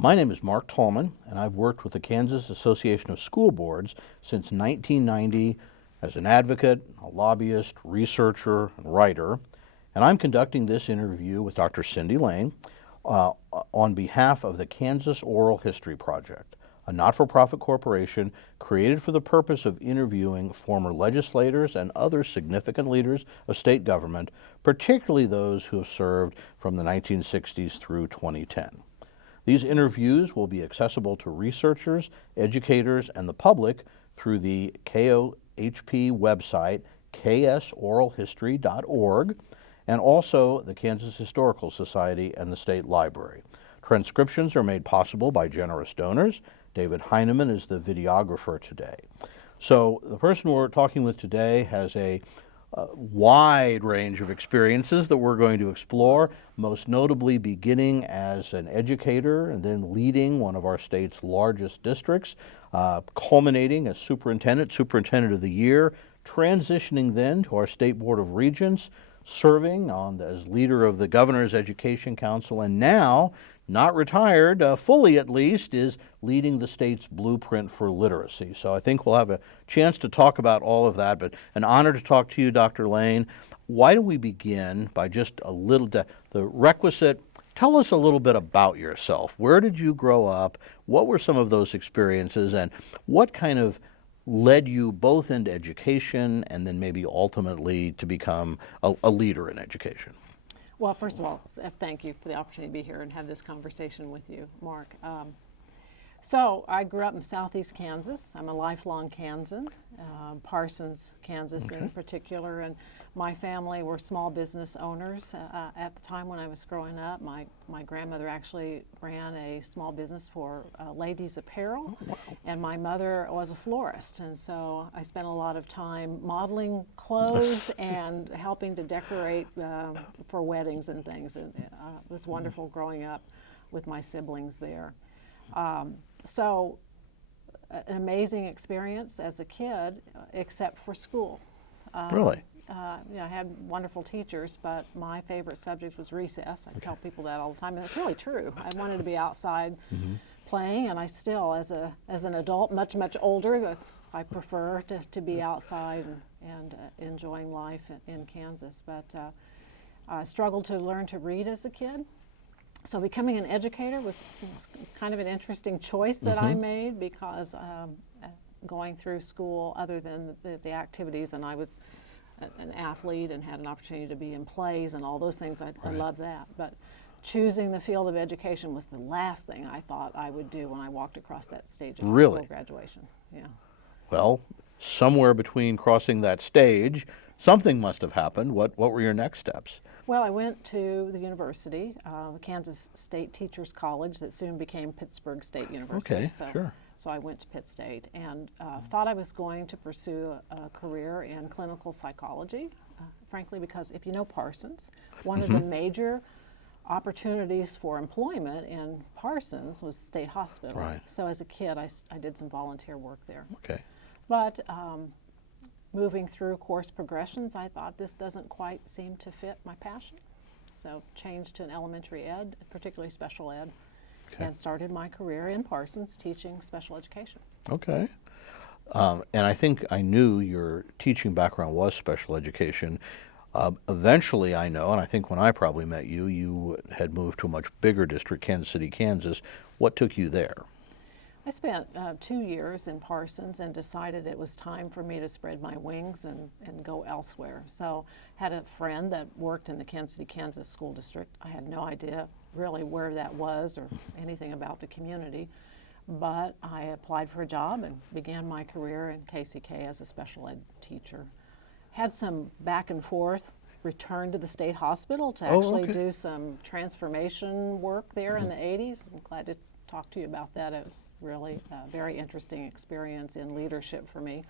My name is Mark Tallman, and I've worked with the Kansas Association of School Boards since 1990 as an advocate, a lobbyist, researcher, and writer. And I'm conducting this interview with Dr. Cynthia Lane on behalf of the Kansas Oral History Project, a not-for-profit corporation created for the purpose of interviewing former legislators and other significant leaders of state government, particularly those who have served from the 1960s through 2010. These interviews will be accessible to researchers, educators, and the public through the KOHP website, ksoralhistory.org, and also the Kansas Historical Society and the State Library. Transcriptions are made possible by generous donors. David Heineman is the videographer today. So the person we're talking with today has a wide range of experiences that we're going to explore, most notably beginning as an educator and then leading one of our state's largest districts, culminating as superintendent of the year, transitioning then to our State Board of Regents, serving as leader of the Governor's Education Council, and now, not retired, fully at least, is leading the state's blueprint for literacy. So I think we'll have a chance to talk about all of that, but an honor to talk to you, Dr. Lane. Why don't we begin by just a little, the requisite, tell us a little bit about yourself. Where did you grow up? What were some of those experiences, and what kind of led you both into education and then maybe ultimately to become a leader in education? Well, first of all, thank you for the opportunity to be here and have this conversation with you, Mark. So I grew up in southeast Kansas. I'm a lifelong Kansan, Parsons, Kansas in particular, and my family were small business owners at the time when I was growing up. My grandmother actually ran a small business for ladies' apparel, and my mother was a florist, and so I spent a lot of time modeling clothes and helping to decorate for weddings and things. And it was wonderful growing up with my siblings there. So an amazing experience as a kid, except for school. Really? I had wonderful teachers, but my favorite subject was recess. I tell people that all the time, and it's really true. I wanted to be outside playing, and I still, as an adult, much older, I prefer to be outside and enjoying life in Kansas. But I struggled to learn to read as a kid. So becoming an educator was kind of an interesting choice that I made, because going through school, other than the activities, and I was an athlete and had an opportunity to be in plays and all those things, I love that. But choosing the field of education was the last thing I thought I would do when I walked across that stage of high school graduation. Yeah. Well, somewhere between crossing that stage, something must have happened. What were your next steps? Well, I went to the university, Kansas State Teachers College, that soon became Pittsburg State University. Okay, sure. So I went to Pitt State and thought I was going to pursue a career in clinical psychology, frankly, because if you know Parsons, one of the major opportunities for employment in Parsons was State Hospital. Right. So as a kid, I did some volunteer work there. Okay. But moving through course progressions, I thought this doesn't quite seem to fit my passion. So changed to an elementary ed, particularly special ed, and started my career in Parsons teaching special education. Okay. And I think I knew your teaching background was special education. Eventually, I know, and I think when I probably met you, you had moved to a much bigger district, Kansas City, Kansas. What took you there? I spent 2 years in Parsons and decided it was time for me to spread my wings and go elsewhere. So had a friend that worked in the Kansas City, Kansas school district. I had no idea really where that was or anything about the community, but I applied for a job and began my career in KCK as a special ed teacher. Had some back and forth, returned to the state hospital to actually do some transformation work there in the 80s. I'm glad to talk to you about that. It was really a very interesting experience in leadership for me.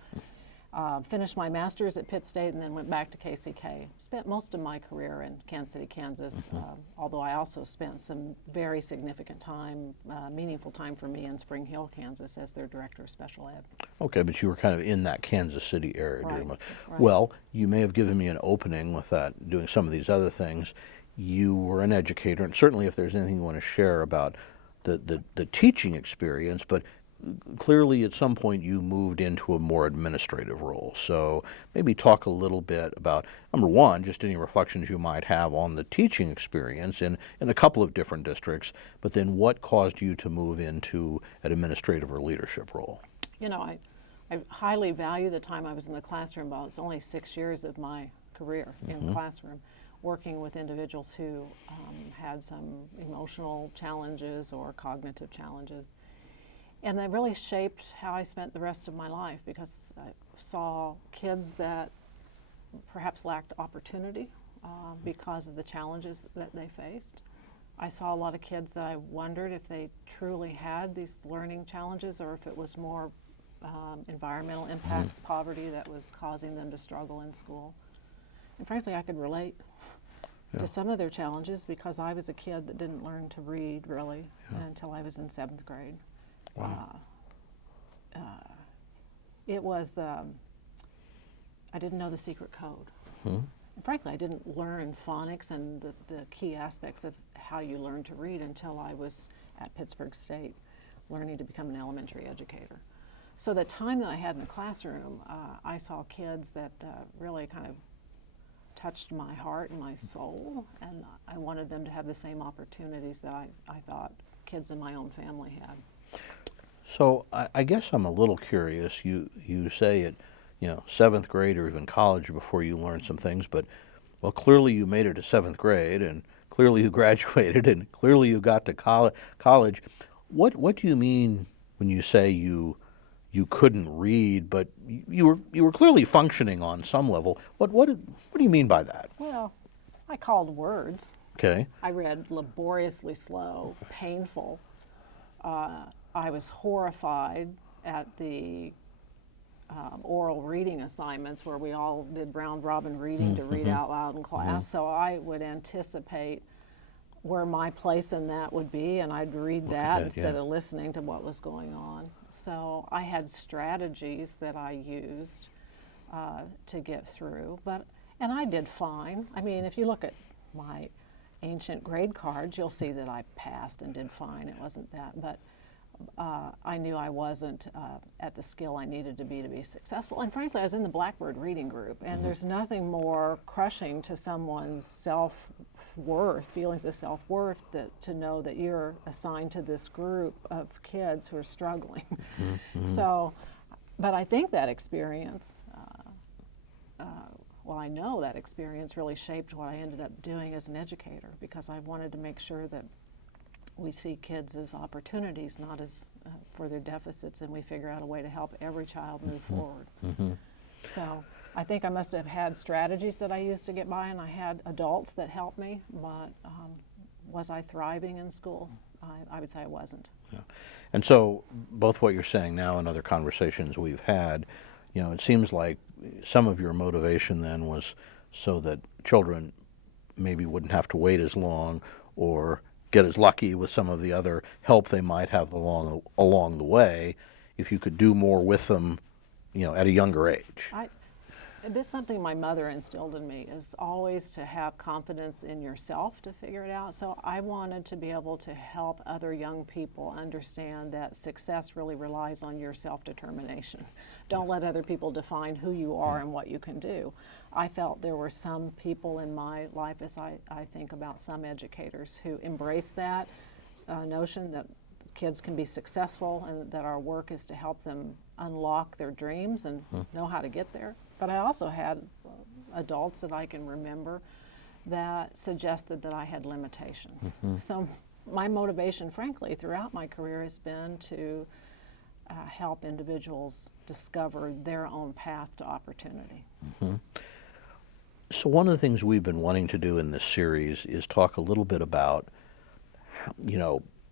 Finished my master's at Pitt State and then went back to KCK. Spent most of my career in Kansas City, Kansas, although I also spent some very significant time, meaningful time for me in Spring Hill, Kansas as their director of special ed. Okay, but you were kind of in that Kansas City area. Right. Well, you may have given me an opening with that, doing some of these other things. You were an educator, and certainly if there's anything you want to share about the teaching experience, but clearly at some point you moved into a more administrative role. So maybe talk a little bit about, number one, just any reflections you might have on the teaching experience in a couple of different districts, but then what caused you to move into an administrative or leadership role? You know, I highly value the time I was in the classroom. Well, it's only 6 years of my career in the classroom, working with individuals who had some emotional challenges or cognitive challenges. And that really shaped how I spent the rest of my life, because I saw kids that perhaps lacked opportunity because of the challenges that they faced. I saw a lot of kids that I wondered if they truly had these learning challenges or if it was more environmental impacts, poverty that was causing them to struggle in school. And frankly, I could relate to some of their challenges because I was a kid that didn't learn to read really until I was in 7th grade. Wow. It was, I didn't know the secret code. And frankly, I didn't learn phonics and the key aspects of how you learn to read until I was at Pittsburg State, learning to become an elementary educator. So the time that I had in the classroom, I saw kids that really kind of touched my heart and my soul, and I wanted them to have the same opportunities that I thought kids in my own family had. So I guess I'm a little curious. You say at 7th grade or even college before you learned some things, but well, clearly you made it to 7th grade, and clearly you graduated, and clearly you got to college. What do you mean when you say you couldn't read, but you were clearly functioning on some level? What do you mean by that? Well, I called words. Okay. I read laboriously slow, painful. I was horrified at the oral reading assignments where we all did round robin reading to read out loud in class. So I would anticipate where my place in that would be, and I'd read that instead of listening to what was going on. So I had strategies that I used to get through, and I did fine. I mean, if you look at my ancient grade cards, you'll see that I passed and did fine. It wasn't that, but I knew I wasn't at the skill I needed to be successful. And frankly, I was in the Blackbird reading group, and there's nothing more crushing to someone's self-worth, feelings of self-worth, to know that you're assigned to this group of kids who are struggling. So, but I think that experience, well, I know that experience really shaped what I ended up doing as an educator, because I wanted to make sure that we see kids as opportunities, not as for their deficits, and we figure out a way to help every child move forward. So I think I must have had strategies that I used to get by, and I had adults that helped me, but was I thriving in school? I would say I wasn't. Yeah. And so both what you're saying now and other conversations we've had, it seems like some of your motivation then was so that children maybe wouldn't have to wait as long or get as lucky with some of the other help they might have along the way if you could do more with them, at a younger age. This is something my mother instilled in me, is always to have confidence in yourself to figure it out. So I wanted to be able to help other young people understand that success really relies on your self-determination. Don't let other people define who you are and what you can do. I felt there were some people in my life, as I think about some educators, who embrace that notion that kids can be successful and that our work is to help them unlock their dreams and know how to get there. But I also had adults that I can remember that suggested that I had limitations. So my motivation, frankly, throughout my career has been to help individuals discover their own path to opportunity. So one of the things we've been wanting to do in this series is talk a little bit about,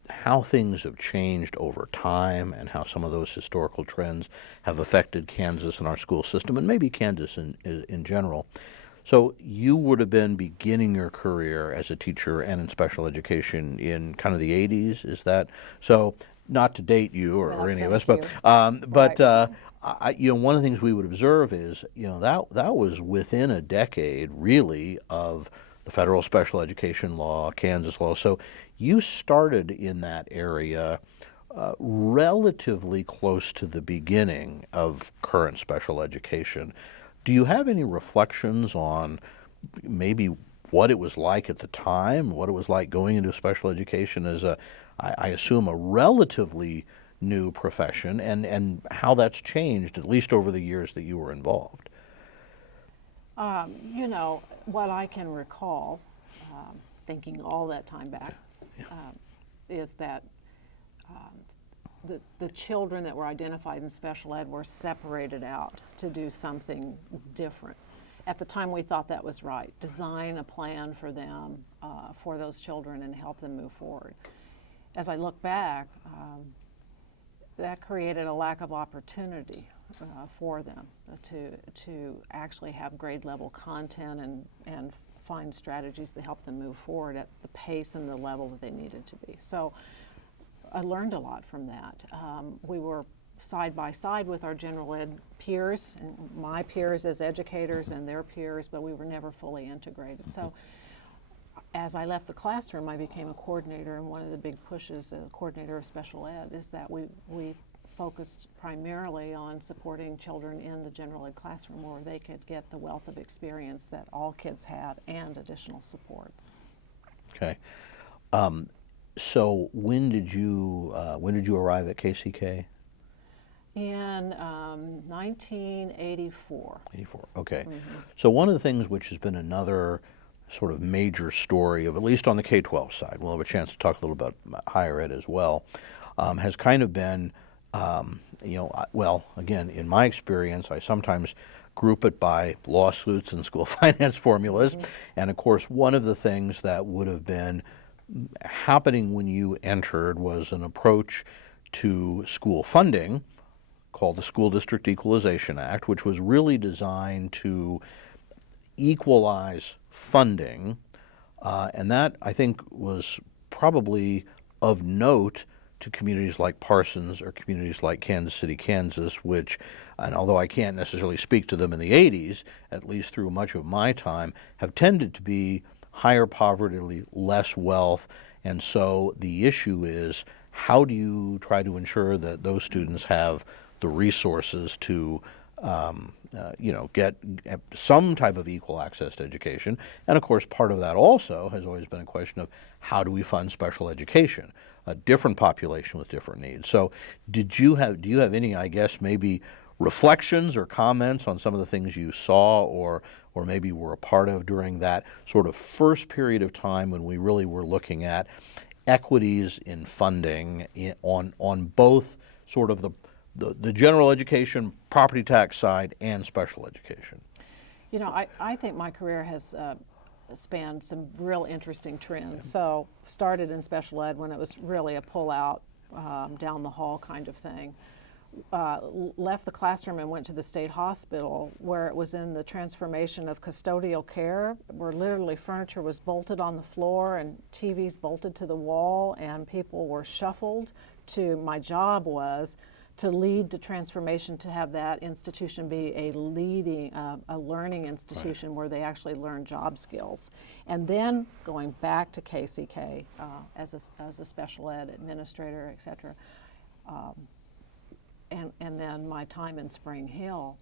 how things have changed over time and how some of those historical trends have affected Kansas and our school system, and maybe Kansas in general. So you would have been beginning your career as a teacher and in special education in kind of the 80s, is that? So not to date you or any of us, but one of the things we would observe is, that was within a decade really of the federal special education law, Kansas law. So you started in that area relatively close to the beginning of current special education. Do you have any reflections on maybe what it was like at the time, what it was like going into special education as I assume, a relatively new profession, and how that's changed, at least over the years that you were involved? You know, what I can recall, thinking all that time back, is that the children that were identified in special ed were separated out to do something different. At the time, we thought that was right. Design a plan for them, for those children, and help them move forward. As I look back, that created a lack of opportunity for them to actually have grade level content and find strategies to help them move forward at the pace and the level that they needed to be. So I learned a lot from that. We were side by side with our general ed peers, and my peers as educators and their peers, but we were never fully integrated. So as I left the classroom, I became a coordinator, and one of the big pushes, a coordinator of special ed, is that we focused primarily on supporting children in the general ed classroom where they could get the wealth of experience that all kids had and additional supports. Okay. So when did you arrive at KCK? In 1984. 84. Okay. Mm-hmm. So one of the things which has been another sort of major story of, at least on the K-12 side, we'll have a chance to talk a little about higher ed as well, has kind of been, well, again, in my experience, I sometimes group it by lawsuits and school finance formulas. Mm-hmm. And of course, one of the things that would have been happening when you entered was an approach to school funding called the School District Equalization Act, which was really designed to equalize funding, and that, I think, was probably of note to communities like Parsons or communities like Kansas City, Kansas, which, and although I can't necessarily speak to them in the 80s, at least through much of my time, have tended to be higher poverty, less wealth, and so the issue is, how do you try to ensure that those students have the resources to get some type of equal access to education? And of course, part of that also has always been a question of, how do we fund special education, a different population with different needs? So do you have any, I guess, maybe reflections or comments on some of the things you saw or maybe were a part of during that sort of first period of time when we really were looking at equities in funding on both sort of the general education, property tax side, and special education? You know, I think my career has spanned some real interesting trends. So started in special ed when it was really a pull-out, down the hall kind of thing. Left the classroom and went to the state hospital, where it was in the transformation of custodial care, where literally furniture was bolted on the floor and TVs bolted to the wall and people were shuffled to, my job was to lead the transformation, to have that institution be a learning institution, right, where they actually learn job skills. And then going back to KCK as a special ed administrator, et cetera. And then my time in Spring Hill,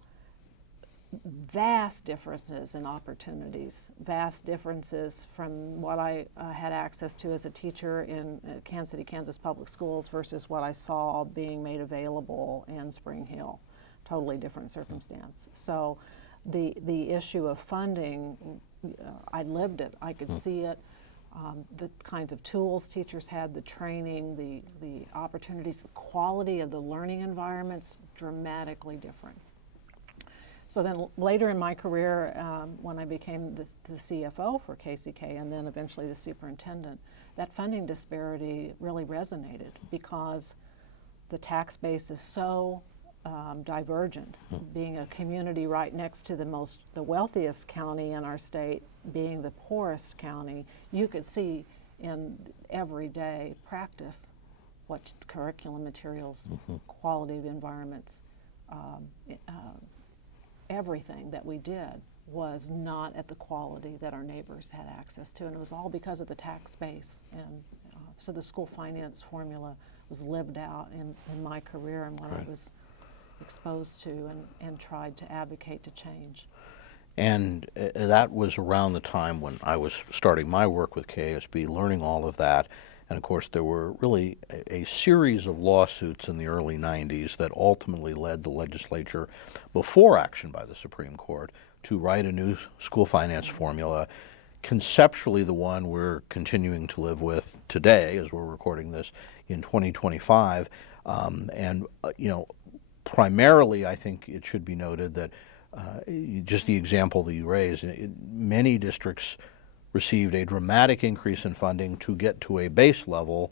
vast differences in opportunities, vast differences from what I had access to as a teacher in Kansas City, Kansas public schools versus what I saw being made available in Spring Hill. Totally different circumstance. So the issue of funding, I lived it, I could see it. The kinds of tools teachers had, the training, the opportunities, the quality of the learning environments, dramatically different. So then later in my career, when I became the CFO for KCK and then eventually the superintendent, that funding disparity really resonated because the tax base is so divergent. Being a community right next to the wealthiest county in our state, being the poorest county, you could see in everyday practice what curriculum materials, quality of environments, everything that we did was not at the quality that our neighbors had access to, and it was all because of the tax base. And so the school finance formula was lived out in my career and what I was exposed to and tried to advocate to change. And that was around the time when I was starting my work with KSB, learning all of that. And of course, there were really a series of lawsuits in the early 90s that ultimately led the legislature, before action by the Supreme Court, to write a new school finance formula, conceptually the one we're continuing to live with today as we're recording this in 2025. Primarily, I think it should be noted that just the example that you raised, many districts received a dramatic increase in funding to get to a base level,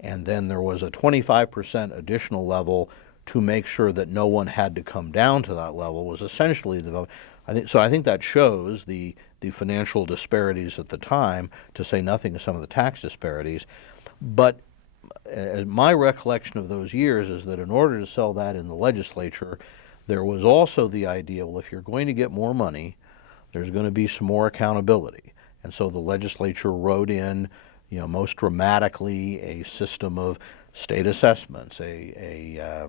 and then there was a 25% additional level to make sure that no one had to come down to that level, was essentially the, I think that shows the financial disparities at the time, to say nothing of some of the tax disparities. But my recollection of those years is that in order to sell that in the legislature, there was also the idea, well, if you're going to get more money, there's going to be some more accountability. And so the legislature wrote in, most dramatically, a system of state assessments, a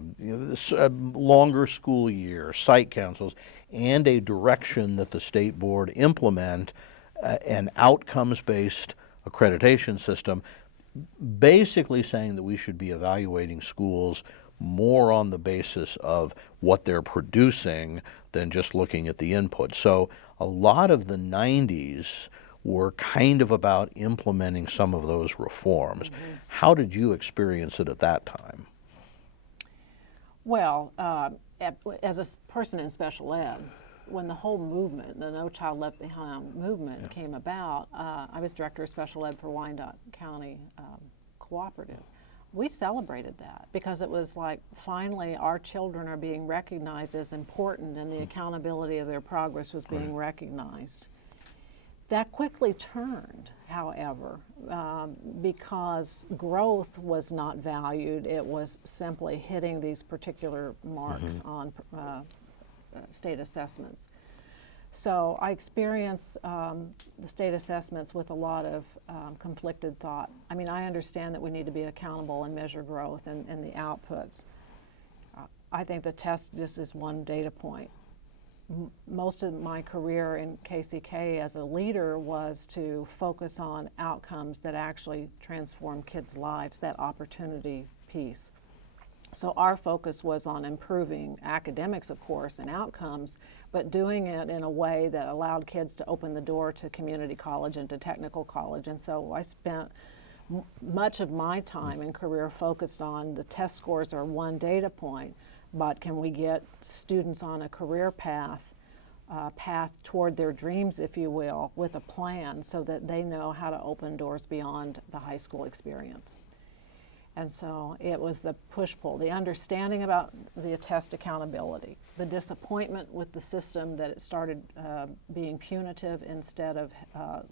longer school year, site councils, and a direction that the state board implement an outcomes-based accreditation system, basically saying that we should be evaluating schools more on the basis of what they're producing than just looking at the input. So a lot of the 90s were kind of about implementing some of those reforms. Mm-hmm. How did you experience it at that time? Well, as a person in special ed, when the whole movement, the No Child Left Behind movement came about, I was director of special ed for Wyandotte County Cooperative. We celebrated that because it was like, finally our children are being recognized as important, and the accountability of their progress was being recognized. That quickly turned, however, because growth was not valued. It was simply hitting these particular marks on state assessments. So I experienced the state assessments with a lot of conflicted thought. I mean, I understand that we need to be accountable and measure growth and the outputs. I think the test just is one data point. Most of my career in KCK as a leader was to focus on outcomes that actually transform kids' lives, that opportunity piece. So our focus was on improving academics, of course, and outcomes, but doing it in a way that allowed kids to open the door to community college and to technical college. And so I spent much of my time and career focused on the test scores are one data point, but can we get students on a career path toward their dreams, if you will, with a plan so that they know how to open doors beyond the high school experience. And so it was the push-pull, the understanding about the test accountability, the disappointment with the system that it started being punitive instead of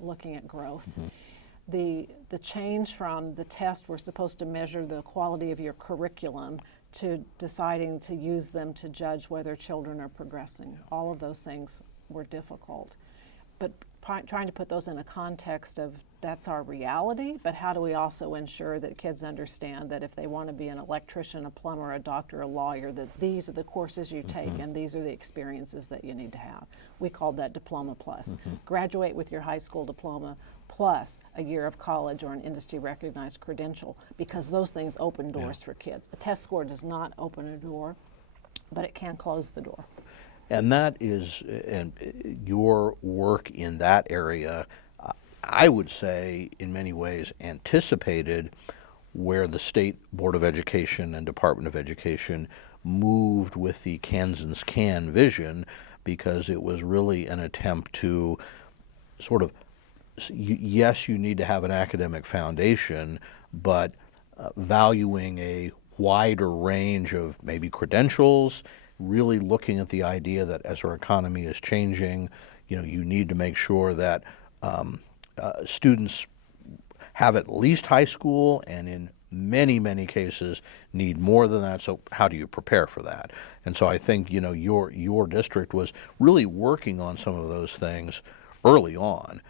looking at growth. The change from the test we're supposed to measure the quality of your curriculum to deciding to use them to judge whether children are progressing. All of those things were difficult. But trying to put those in a context of that's our reality, but how do we also ensure that kids understand that if they want to be an electrician, a plumber, a doctor, a lawyer, that these are the courses you take and these are the experiences that you need to have. We called that Diploma Plus. Graduate with your high school diploma plus a year of college or an industry recognized credential, because those things open doors for kids. A test score does not open a door, but it can close the door. And that is, and your work in that area, I would say, in many ways anticipated where the State Board of Education and Department of Education moved with the Kansas Can vision, because it was really an attempt to sort of, yes, you need to have an academic foundation, but valuing a wider range of maybe credentials, really looking at the idea that as our economy is changing, you need to make sure that students have at least high school, and in Many, many cases need more than that, so how do you prepare for that? And so I think, your district was really working on some of those things early on.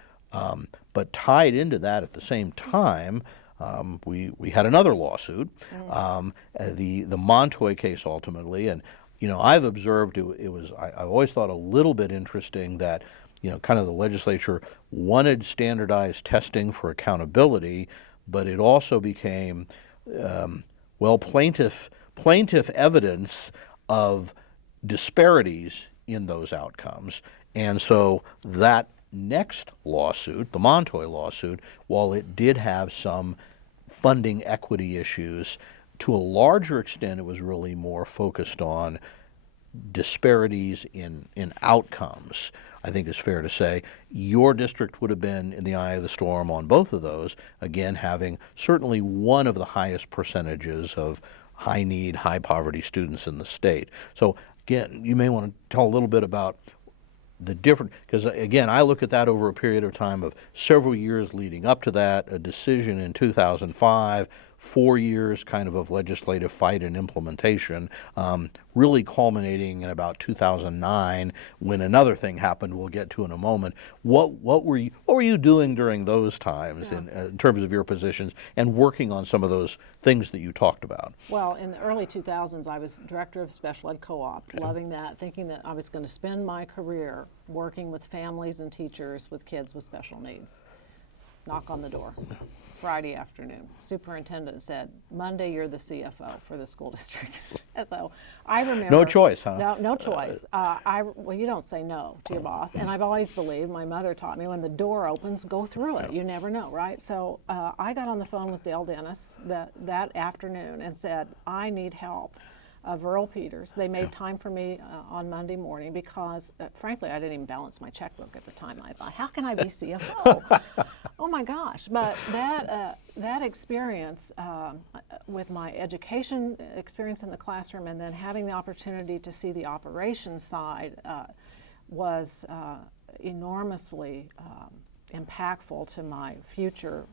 But tied into that at the same time, we had another lawsuit, the Montoy case ultimately, and I've observed I've always thought a little bit interesting that kind of the legislature wanted standardized testing for accountability, but it also became plaintiff evidence of disparities in those outcomes, and so that next lawsuit, the Montoy lawsuit, while it did have some funding equity issues, to a larger extent it was really more focused on disparities in outcomes. I think it's fair to say your district would have been in the eye of the storm on both of those, again having certainly one of the highest percentages of high need, high poverty students in the state. So again, you may want to tell a little bit about the different, because again, I look at that over a period of time of several years leading up to that, a decision in 2005, 4 years kind of legislative fight and implementation, really culminating in about 2009 when another thing happened we'll get to in a moment. What were you doing during those times in terms of your positions and working on some of those things that you talked about? Well, in the early 2000s, I was director of special ed co-op, loving that, thinking that I was going to spend my career working with families and teachers with kids with special needs. Knock on the door. Friday afternoon. Superintendent said, Monday you're the CFO for the school district. And so I remember. No choice, huh? No choice. Well, you don't say no to your boss. And I've always believed, my mother taught me, when the door opens, go through it. You never know, right? So I got on the phone with Dale Dennis that afternoon and said, I need help. Verl Peters. They made time for me on Monday morning because, frankly, I didn't even balance my checkbook at the time. I thought, how can I be CFO? Oh my gosh! But that experience with my education experience in the classroom, and then having the opportunity to see the operations side, was enormously impactful to my future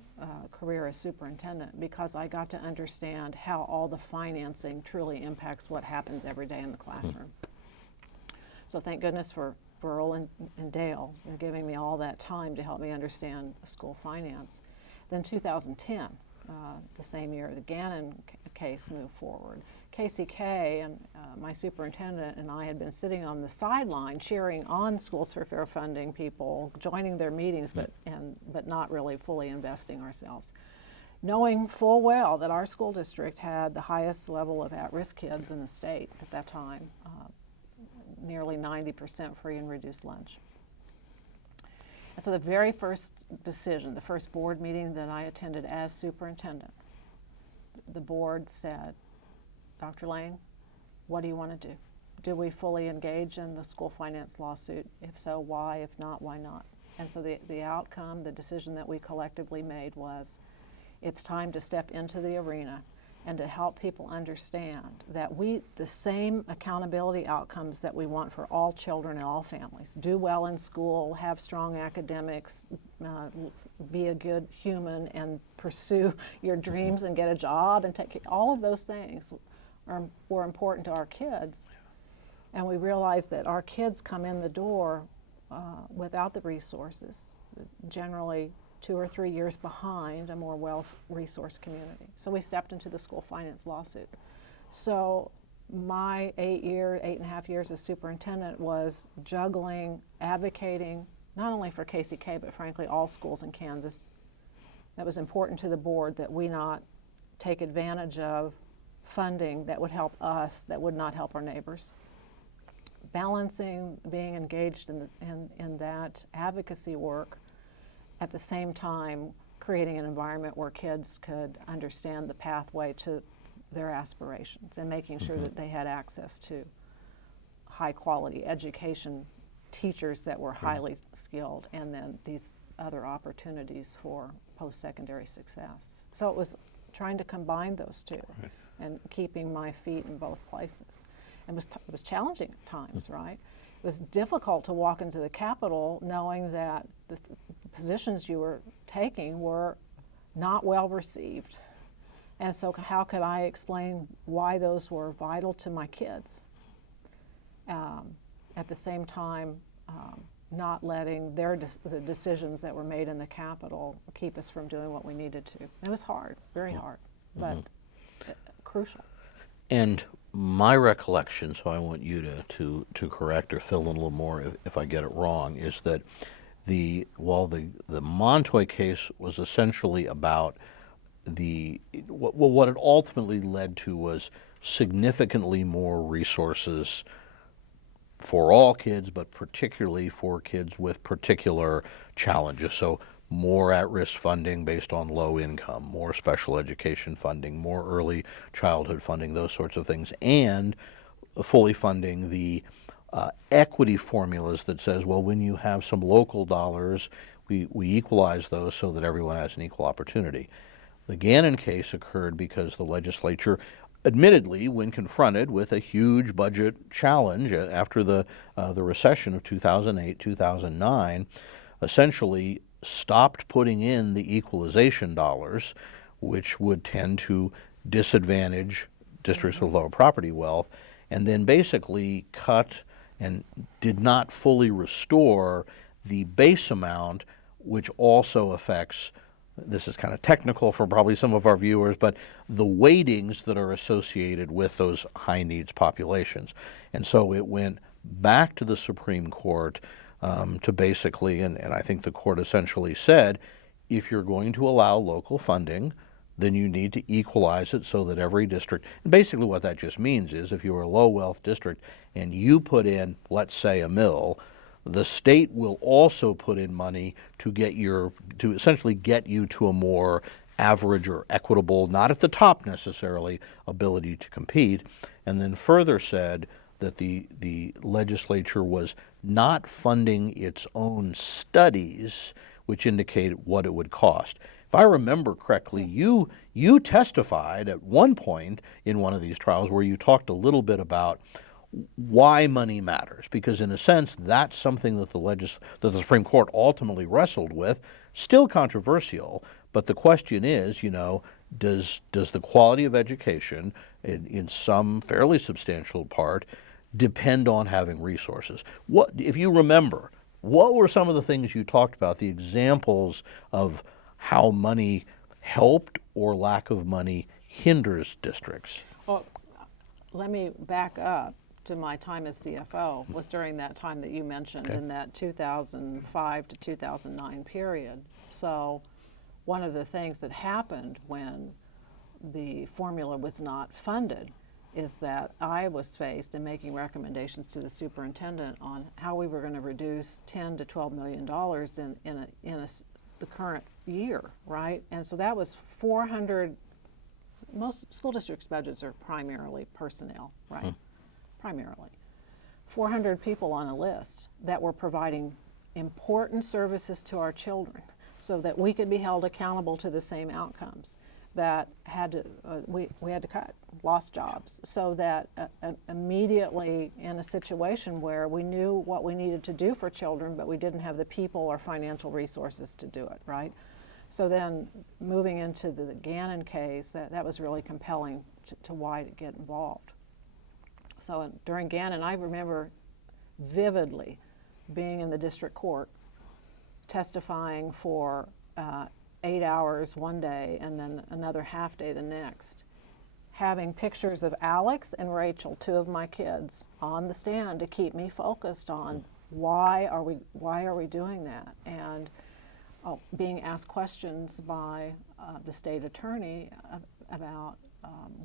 career as superintendent, because I got to understand how all the financing truly impacts what happens every day in the classroom. So thank goodness for Earl and Dale giving me all that time to help me understand school finance. Then 2010, the same year, the Gannon case moved forward. KCK and my superintendent and I had been sitting on the sideline cheering on Schools for Fair funding people, joining their meetings, but not really fully investing ourselves. Knowing full well that our school district had the highest level of at-risk kids in the state at that time, nearly 90% free and reduced lunch. And so the very first decision, the first board meeting that I attended as superintendent, the board said, Dr. Lane, what do you want to do? Do we fully engage in the school finance lawsuit? If so, why? If not, why not? And so the outcome, the decision that we collectively made was, it's time to step into the arena and to help people understand that the same accountability outcomes that we want for all children and all families, do well in school, have strong academics, be a good human, and pursue your dreams and get a job and all of those things were important to our kids. And we realized that our kids come in the door without the resources, generally 2 or 3 years behind a more well-resourced community. So we stepped into the school finance lawsuit. So my 8.5 years as superintendent was juggling, advocating, not only for KCK, but frankly all schools in Kansas. That was important to the board, that we not take advantage of funding that would help us, that would not help our neighbors. Balancing being engaged in that advocacy work, at the same time creating an environment where kids could understand the pathway to their aspirations and making sure that they had access to high quality education, teachers that were highly skilled, and then these other opportunities for post-secondary success. So it was trying to combine those two. Right. And keeping my feet in both places. And it was challenging at times, right? It was difficult to walk into the Capitol knowing that the positions you were taking were not well received. And so how could I explain why those were vital to my kids? At the same time, not letting the decisions that were made in the Capitol keep us from doing what we needed to. It was hard, very hard, but crucial. And my recollection, so I want you to correct or fill in a little more if I get it wrong, is that while the Montoy case was essentially about what it ultimately led to was significantly more resources for all kids, but particularly for kids with particular challenges. So more at-risk funding based on low income, more special education funding, more early childhood funding, those sorts of things, and fully funding the equity formulas that says, well, when you have some local dollars, we equalize those so that everyone has an equal opportunity. The Gannon case occurred because the legislature, admittedly, when confronted with a huge budget challenge after the recession of 2008, 2009, essentially stopped putting in the equalization dollars, which would tend to disadvantage districts with lower property wealth, and then basically cut and did not fully restore the base amount, which also affects, this is kind of technical for probably some of our viewers, but the weightings that are associated with those high needs populations. And so it went back to the Supreme Court to basically, and I think the court essentially said, if you're going to allow local funding, then you need to equalize it so that every district, and basically what that just means is if you're a low wealth district and you put in, let's say, $1 million, the state will also put in money to essentially get you to a more average or equitable, not at the top necessarily, ability to compete. And then further said that the legislature was not funding its own studies, which indicated what it would cost. If I remember correctly, you testified at one point in one of these trials where you talked a little bit about why money matters, because in a sense that's something that the Supreme Court ultimately wrestled with, still controversial, but the question is, does the quality of education in some fairly substantial part depend on having resources? What, if you remember, what were some of the things you talked about, the examples of how money helped or lack of money hinders districts? Well, let me back up to my time as CFO, was during that time that you mentioned, in that 2005 to 2009 period. So one of the things that happened when the formula was not funded is that I was faced in making recommendations to the superintendent on how we were going to reduce $10 to $12 million in the current year, right? And so that was 400. Most school districts' budgets are primarily personnel, right? Primarily. 400 people on a list that were providing important services to our children so that we could be held accountable to the same outcomes. That had to, we had to cut, lost jobs, so that immediately in a situation where we knew what we needed to do for children, but we didn't have the people or financial resources to do it, right? So then moving into the Gannon case, that was really compelling to why to get involved. So during Gannon, I remember vividly being in the district court, testifying for 8 hours one day and then another half day the next, having pictures of Alex and Rachel, two of my kids, on the stand to keep me focused on why are we doing that, and being asked questions by the state attorney about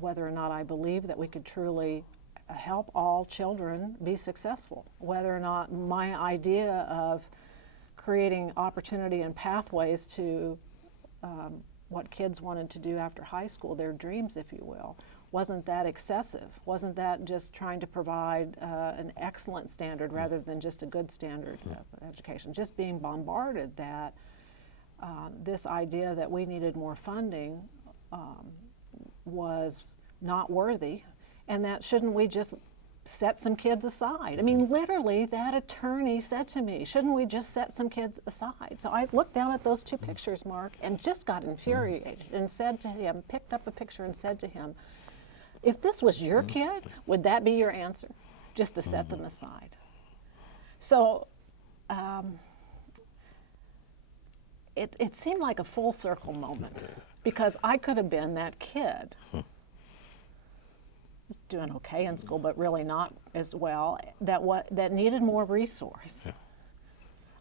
whether or not I believe that we could truly help all children be successful, whether or not my idea of creating opportunity and pathways to what kids wanted to do after high school, their dreams, if you will, wasn't that excessive? Wasn't that just trying to provide an excellent standard rather than just a good standard of education? Just being bombarded that this idea that we needed more funding was not worthy, and that shouldn't we just set some kids aside. I mean, literally, that attorney said to me, shouldn't we just set some kids aside? So I looked down at those two pictures, Mark, and just got infuriated and said to him, picked up a picture and said to him, if this was your kid, would that be your answer? Just to set them aside. So it seemed like a full circle moment, because I could have been that kid doing okay in school, but really not as well, that needed more resource. Yeah.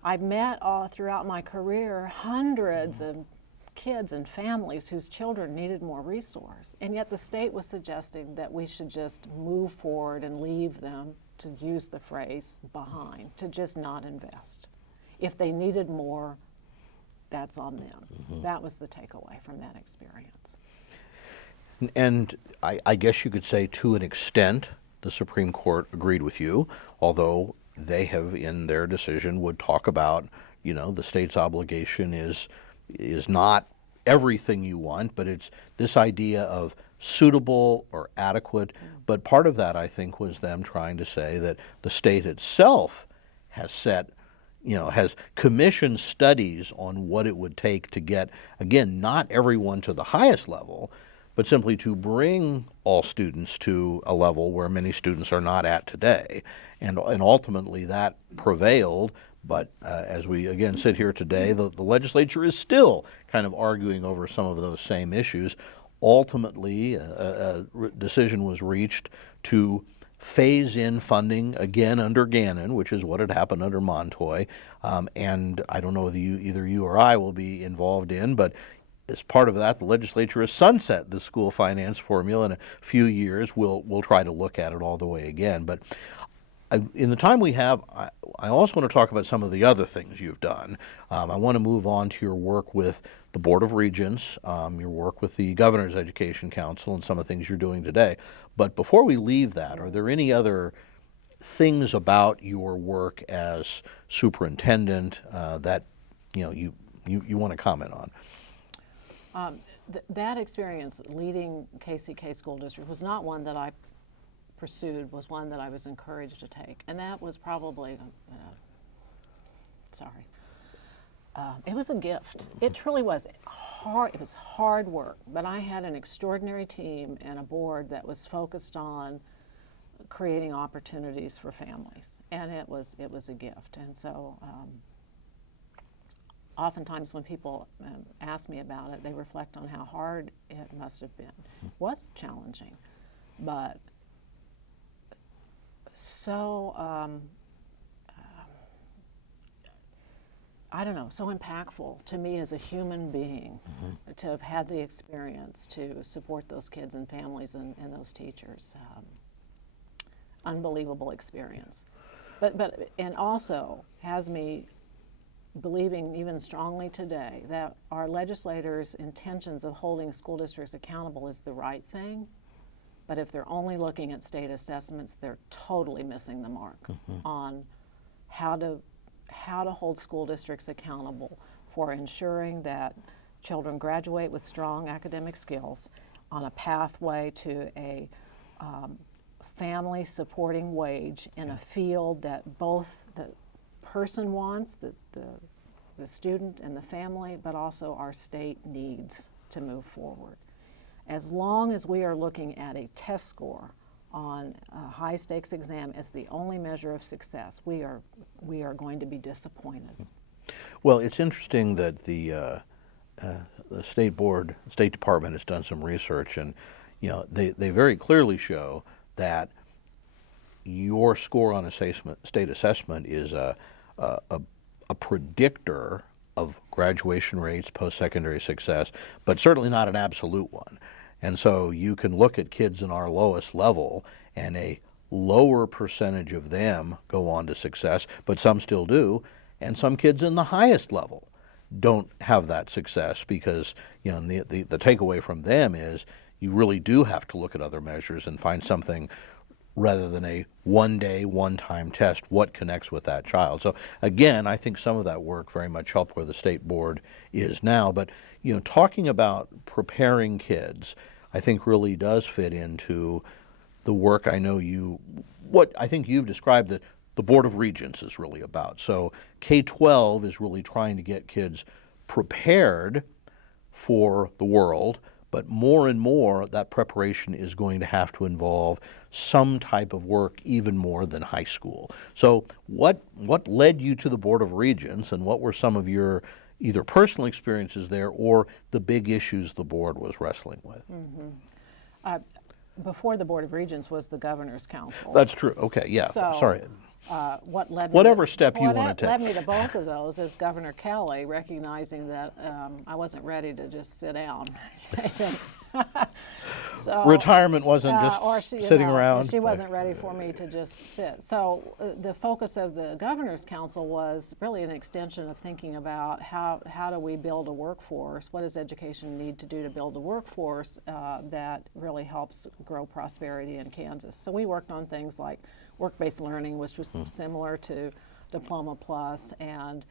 I've met all throughout my career hundreds of kids and families whose children needed more resource, and yet the state was suggesting that we should just move forward and leave them, to use the phrase, behind, to just not invest. If they needed more, that's on them. That was the takeaway from that experience. And I guess you could say, to an extent, the Supreme Court agreed with you, although they have, in their decision, would talk about, the state's obligation is not everything you want, but it's this idea of suitable or adequate. But part of that, I think, was them trying to say that the state itself has has commissioned studies on what it would take to get, again, not everyone to the highest level, but simply to bring all students to a level where many students are not at today. And ultimately that prevailed, but as we again sit here today, the legislature is still kind of arguing over some of those same issues. Ultimately, a decision was reached to phase in funding again under Gannon, which is what had happened under Montoy. And I don't know whether either you or I will be involved in, but as part of that, the legislature has sunset the school finance formula. In a few years, we'll try to look at it all the way again. But in the time we have, I also want to talk about some of the other things you've done. I want to move on to your work with the Board of Regents, your work with the Governor's Education Council, and some of the things you're doing today. But before we leave that, are there any other things about your work as superintendent that you want to comment on? That experience leading KCK School District was not one that I pursued, was one that I was encouraged to take. And that was probably, it was a gift. It truly was hard. It was hard work, but I had an extraordinary team and a board that was focused on creating opportunities for families. And it was a gift. And so, oftentimes when people ask me about it, they reflect on how hard it must have been. It was challenging, but so, I don't know, so impactful to me as a human being to have had the experience to support those kids and families and those teachers. Unbelievable experience. And also has me believing even strongly today that our legislators' intentions of holding school districts accountable is the right thing, but if they're only looking at state assessments, they're totally missing the mark on how to hold school districts accountable for ensuring that children graduate with strong academic skills on a pathway to a family supporting wage in a field that both the person wants, the student and the family, but also our state needs to move forward. As long as we are looking at a test score on a high stakes exam as the only measure of success, we are going to be disappointed. Well, it's interesting that the State Department has done some research, and they very clearly show that your score on a state assessment is a predictor of graduation rates, post-secondary success, but certainly not an absolute one. And so you can look at kids in our lowest level, and a lower percentage of them go on to success, but some still do, and some kids in the highest level don't have that success because the takeaway from them is you really do have to look at other measures and find something rather than a one-day, one-time test, what connects with that child. So again, I think some of that work very much helped where the state board is now. But talking about preparing kids, I think really does fit into the work I know what I think you've described that the Board of Regents is really about. So K-12 is really trying to get kids prepared for the world, but more and more that preparation is going to have to involve some type of work even more than high school. So what led you to the Board of Regents, and what were some of your either personal experiences there or the big issues the board was wrestling with? Before the Board of Regents was the Governor's Council. That's true. Okay, yeah, So, sorry. What led Whatever me to, step you what want to led take. me to both of those is Governor Kelly recognizing that I wasn't ready to just sit down. So, Retirement wasn't just or she, sitting around. She wasn't ready for me to just sit. So the focus of the Governor's Council was really an extension of thinking about how do we build a workforce, what does education need to do to build a workforce that really helps grow prosperity in Kansas. So we worked on things like work-based learning, which was similar to Diploma Plus, and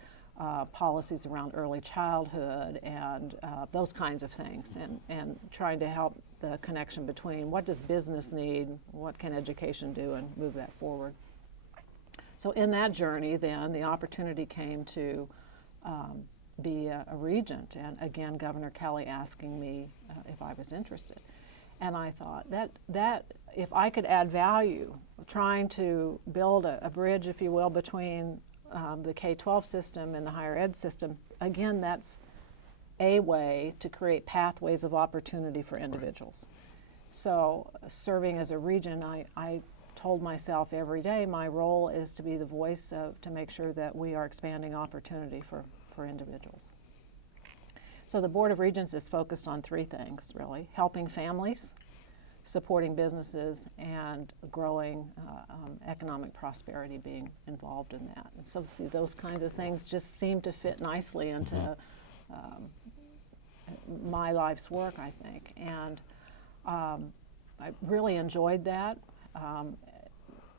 policies around early childhood and those kinds of things, and trying to help the connection between what does business need, what can education do, and move that forward. So in that journey then, the opportunity came to be a regent, and again, Governor Kelly asking me if I was interested. And I thought that if I could add value, trying to build a bridge, if you will, between the K-12 system and the higher ed system, again, that's a way to create pathways of opportunity for individuals. So serving as a regent, I told myself every day my role is to be the voice to make sure that we are expanding opportunity for individuals. So the Board of Regents is focused on three things, really: helping families, supporting businesses, and growing economic prosperity, being involved in that. And so see, those kinds of things just seem to fit nicely into my life's work, I think. And I really enjoyed that,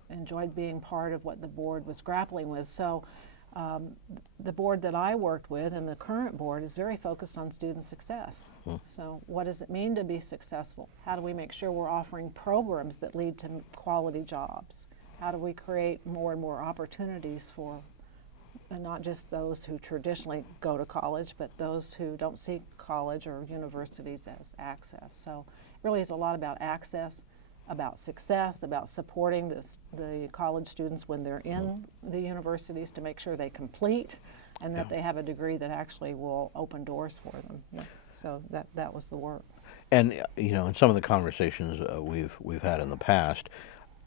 enjoyed being part of what the board was grappling with. So the board that I worked with, and the current board, is very focused on student success. So what does it mean to be successful? How do we make sure we're offering programs that lead to quality jobs? How do we create more and more opportunities for not just those who traditionally go to college, but those who don't see college or universities as access? So it really is a lot about access, about success, about supporting the college students when they're in the universities to make sure they complete and that they have a degree that actually will open doors for them. So that was the work. And in some of the conversations we've had in the past,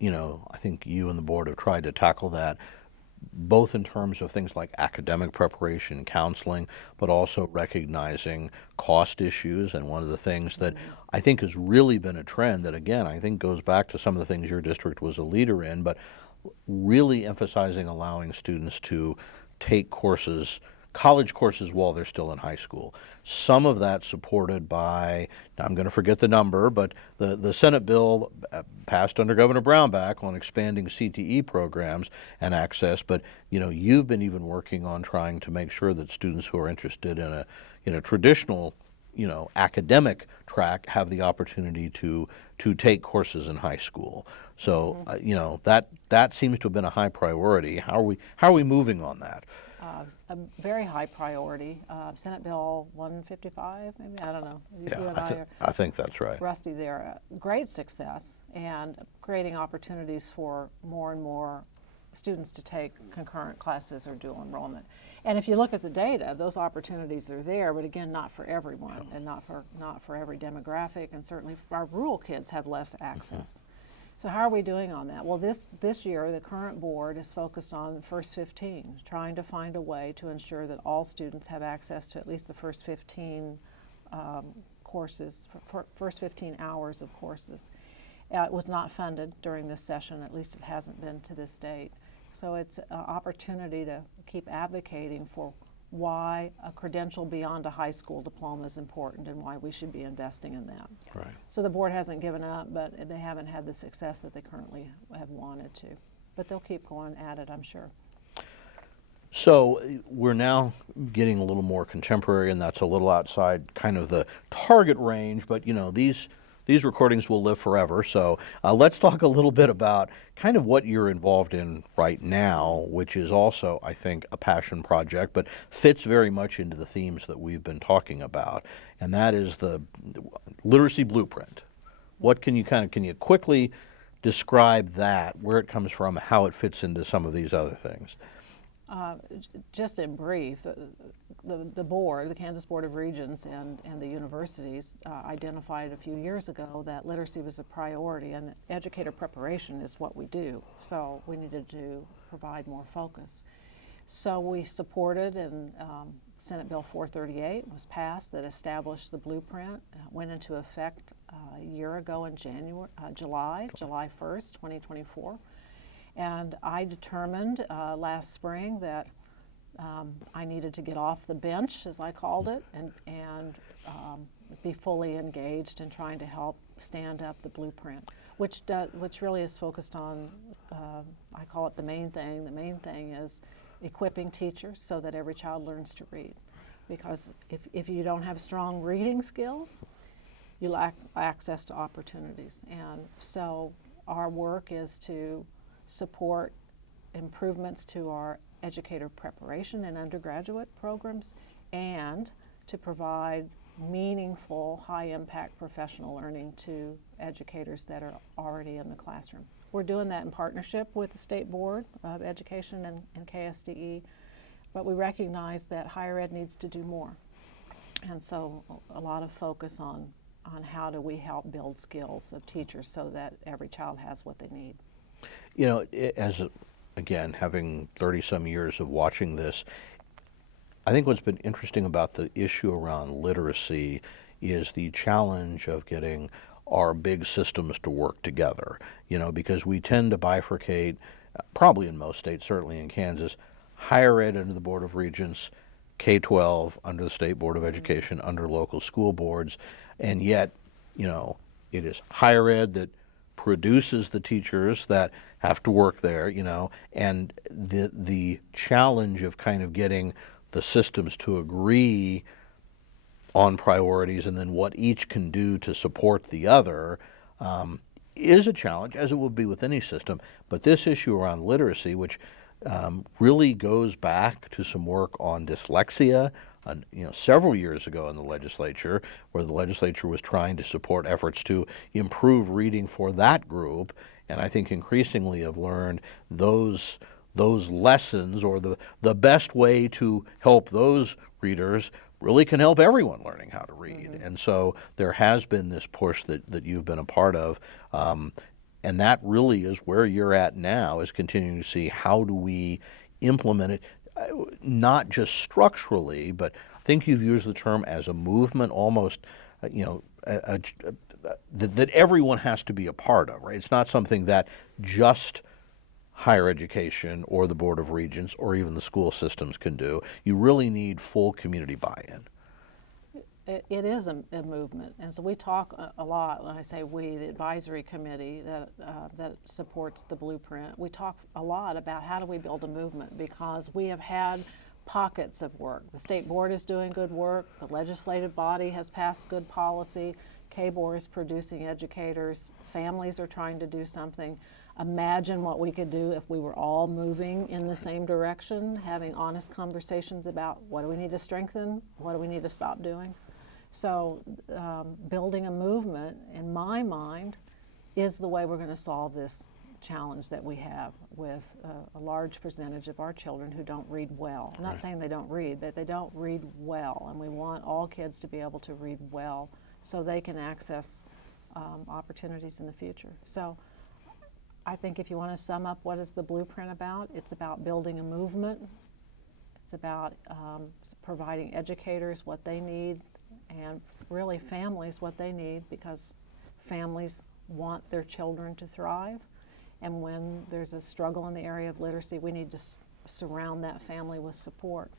I think you and the board have tried to tackle that, both in terms of things like academic preparation, counseling, but also recognizing cost issues. And one of the things that I think has really been a trend that, again, I think goes back to some of the things your district was a leader in, but really emphasizing allowing students to take courses, college courses, while they're still in high school. Some of that supported by, now I'm going to forget the number, but the Senate bill passed under Governor Brownback on expanding CTE programs and access. But you've been even working on trying to make sure that students who are interested in a traditional academic track have the opportunity to take courses in high school. So that seems to have been a high priority. How are we moving on that? A very high priority. Senate Bill 155, maybe? I don't know. Yeah, I think that's right. Rusty there. Great success, and creating opportunities for more and more students to take concurrent classes or dual enrollment. And if you look at the data, those opportunities are there, but again, not for everyone, and not for every demographic, and certainly our rural kids have less access. So how are we doing on that? Well, this year, the current board is focused on the first 15, trying to find a way to ensure that all students have access to at least the first 15 courses, first 15 hours of courses. It was not funded during this session, at least it hasn't been to this date. So it's an opportunity to keep advocating for why a credential beyond a high school diploma is important and why we should be investing in that. Right. So the board hasn't given up, but they haven't had the success that they currently have wanted to. But they'll keep going at it, I'm sure. So we're now getting a little more contemporary, and that's a little outside kind of the target range, but these these recordings will live forever. So let's talk a little bit about kind of what you're involved in right now, which is also, I think, a passion project, but fits very much into the themes that we've been talking about, and that is the literacy blueprint. What can you quickly describe that, where it comes from, how it fits into some of these other things? Just in brief, the board, the Kansas Board of Regents and the universities identified a few years ago that literacy was a priority, and educator preparation is what we do. So we needed to provide more focus. So we supported, and Senate Bill 438 was passed that established the blueprint. Went into effect a year ago in July 1st, 2024. And I determined last spring that I needed to get off the bench, as I called it, and be fully engaged in trying to help stand up the blueprint, which really is focused on, I call it the main thing. The main thing is equipping teachers so that every child learns to read. Because if you don't have strong reading skills, you lack access to opportunities. And so our work is to support improvements to our educator preparation and undergraduate programs, and to provide meaningful, high-impact professional learning to educators that are already in the classroom. We're doing that in partnership with the State Board of Education and KSDE, but we recognize that higher ed needs to do more. And so a lot of focus on how do we help build skills of teachers so that every child has what they need. You know, again, having 30-some years of watching this, I think what's been interesting about the issue around literacy is the challenge of getting our big systems to work together, you know, because we tend to bifurcate, probably in most states, certainly in Kansas, higher ed under the Board of Regents, K-12 under the State Board of Education, under local school boards, and yet, you know, it is higher ed that produces the teachers that have to work there, you know, and the challenge of kind of getting the systems to agree on priorities and then what each can do to support the other is a challenge, as it would be with any system. But this issue around literacy, which really goes back to some work on dyslexia, several years ago in the legislature, where the legislature was trying to support efforts to improve reading for that group, and I think increasingly have learned those lessons, or the best way to help those readers really can help everyone learning how to read. Mm-hmm. And so there has been this push that you've been a part of, and that really is where you're at now, is continuing to see how do we implement it, not just structurally, but I think you've used the term as a movement, almost, that everyone has to be a part of, right? It's not something that just higher education or the Board of Regents or even the school systems can do. You really need full community buy-in. It is a movement, and so we talk a lot. When I say we, the advisory committee that supports the blueprint, we talk a lot about how do we build a movement, because we have had pockets of work. The State Board is doing good work. The legislative body has passed good policy. K-Board is producing educators. Families are trying to do something. Imagine what we could do if we were all moving in the same direction, having honest conversations about what do we need to strengthen, what do we need to stop doing. So building a movement, in my mind, is the way we're going to solve this challenge that we have with a large percentage of our children who don't read well. I'm not saying they don't read, that they don't read well, and we want all kids to be able to read well so they can access opportunities in the future. So I think if you want to sum up what is the blueprint about, it's about building a movement. It's about providing educators what they need, and really families what they need, because families want their children to thrive. And when there's a struggle in the area of literacy, we need to surround that family with support.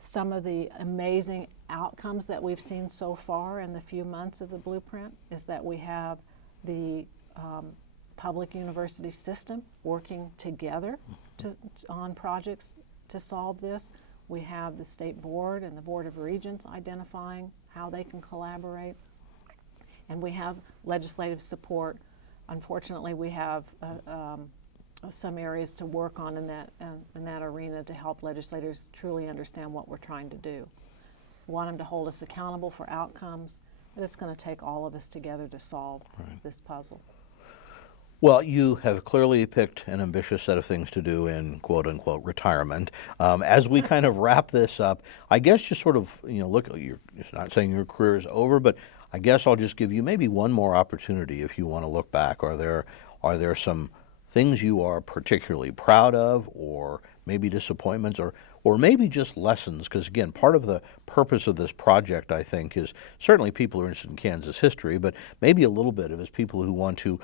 Some of the amazing outcomes that we've seen so far in the few months of the blueprint is that we have the public university system working together on projects to solve this. We have the State Board and the Board of Regents identifying how they can collaborate. and we have legislative support. Unfortunately, we have some areas to work on in that arena to help legislators truly understand what we're trying to do. We want them to hold us accountable for outcomes, but it's going to take all of us together to solve this puzzle. Well, you have clearly picked an ambitious set of things to do in quote-unquote retirement. As we kind of wrap this up, I guess just sort of, look, you're not saying your career is over, but I guess I'll just give you maybe one more opportunity if you want to look back. Are there some things you are particularly proud of, or maybe disappointments, or maybe just lessons? Because again, part of the purpose of this project, I think, is certainly people are interested in Kansas history, but maybe a little bit of it is people who want to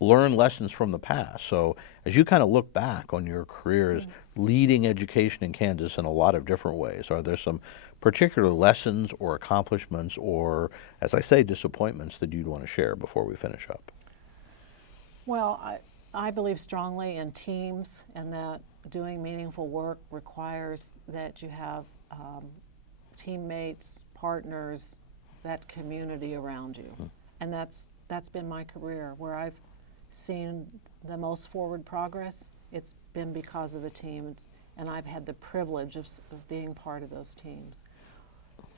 learn lessons from the past. So as you kind of look back on your careers leading education in Kansas in a lot of different ways, are there some particular lessons or accomplishments or, as I say, disappointments that you'd want to share before we finish up? Well, I believe strongly in teams, and that doing meaningful work requires that you have teammates, partners, that community around you. And that's been my career. Where I've seen the most forward progress, it's been because of the teams, and I've had the privilege of being part of those teams.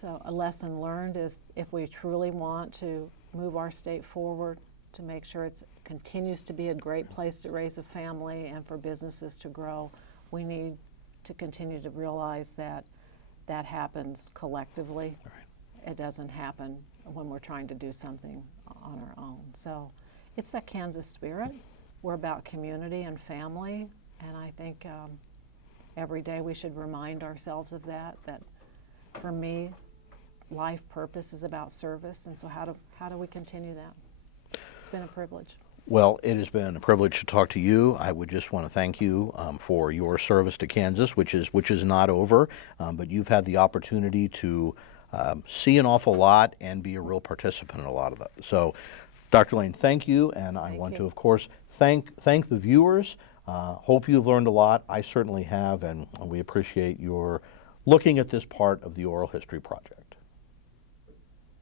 So a lesson learned is, if we truly want to move our state forward, to make sure it continues to be a great place to raise a family and for businesses to grow, we need to continue to realize that that happens collectively. It doesn't happen when we're trying to do something on our own. So it's that Kansas spirit. We're about community and family, and I think every day we should remind ourselves of that for me, life purpose is about service, and so how do we continue that? It's been a privilege. Well, it has been a privilege to talk to you. I would just want to thank you for your service to Kansas, which is not over, but you've had the opportunity to see an awful lot and be a real participant in a lot of that. So, Dr. Lane, thank you, and I want to, of course, thank the viewers. Hope you've learned a lot. I certainly have, and we appreciate your looking at this part of the Oral History Project.